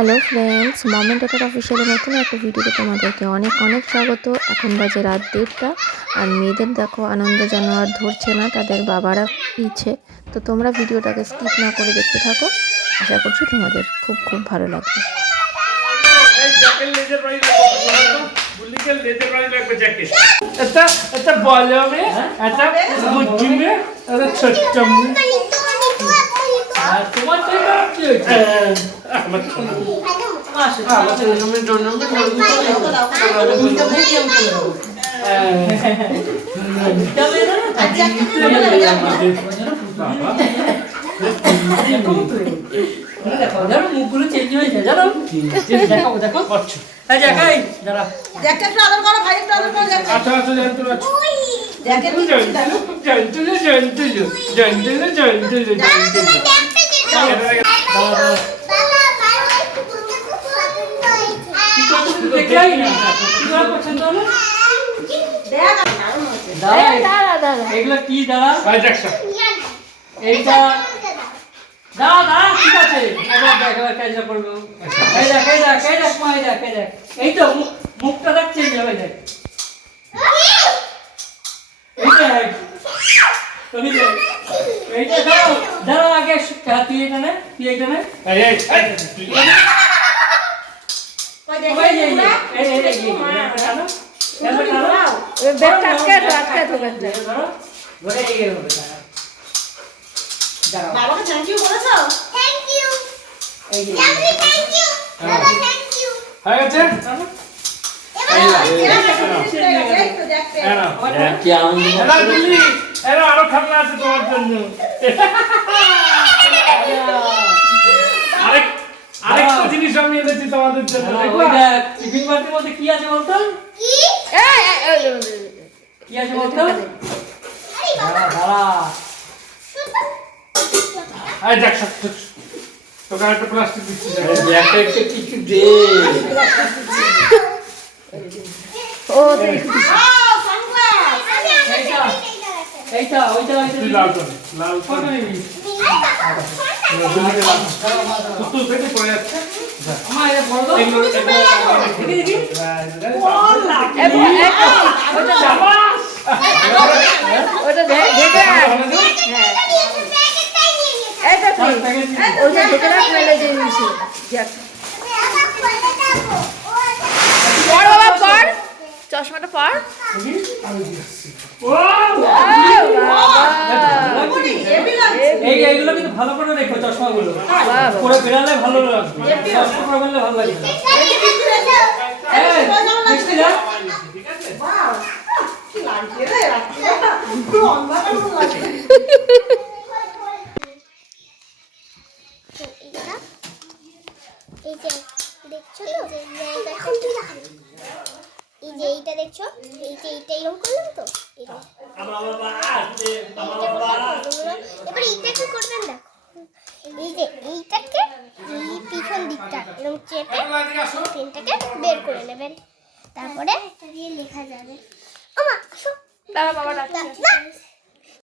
Hello friends, mom and daughter অফিসিয়ালের নতুন একটা ভিডিওতে তোমাদেরকে অনেক অনেক স্বাগত। এখন বাজে রাত 1:30 আর মেয়েদের দেখো আনন্দ যেন আর ধরছে না, তাদের বাবারা পিছে। তো তোমরা ভিডিওটাকে স্কিপ না করে দেখতে থাকো, আশা করছি তোমাদের খুব খুব ভালো লাগবে। মুখগুলো চেঞ্জ হয়েছে জানো, দেখো দেখো এগুলো কি দাঁড়া এইটা দাঁড়া দাঁড়া ঠিক আছে, এবার দেখ এবার কাজটা করবো। এই দেখ এই দেখ এই দেখ মা, এই দেখ এই দেখ, এই তো মুখটা দেখ চেঞ্জ হবে, দেখ এই দেখ তুমি দেখ এইটা দাঁড়াও দাঁড়া আগে তুই এটা নে, তুই এটা নে, এই এই ওই যে এই এই এই দাঁড়াও ব্যাগটা আটকে ধরে ধরে এই হবে। বাবাকে থ্যাংক ইউ বলেছো? Thank you. এই যে থ্যাংক ইউ বাবা, থ্যাংক ইউ। হয়ে গেছে এরা আরো খান্না আছে তোমার জন্য। আরেকটা জিনিস আমি এনেছি তোমাদের জন্য। টিফিন বাটির মধ্যে কি আছে বলতো? কি আছে বলতো? দাঁড়া আয় দেখ তোকে একটা প্লাস্টিক দিচ্ছি, একটা একটা কিছু দে। ও এইটা ওইটা তুই লাল কর, লাল কর। তুই থেকে পড়ে যাচ্ছে। আমার এটা বড় দাও। দেখি দেখি ওটা দেখে এটা ওটা দেখে রাখ, নাহলে যে নিছি পর বাবা পর, চশমাটা পর। এইগুলো কিন্তু ভালো করে রেখো, চশমাগুলো পরে বেরালে ভালো লাগবে, চশমা পরে বেরালে ভালো লাগবে না। দেখছি না এইটা দেখছো, এইটা এরকম করলাম তো, এবার এইটা কি করবেন দেখো, এই যে এইটাকে এই পিছন দিকটা এরকম চেপে পেনটাকে বের করে নেবেন, তারপরে এটা দিয়ে লেখা যাবে। ওমা আসো, দাঁড়া বাবা ডাকছে।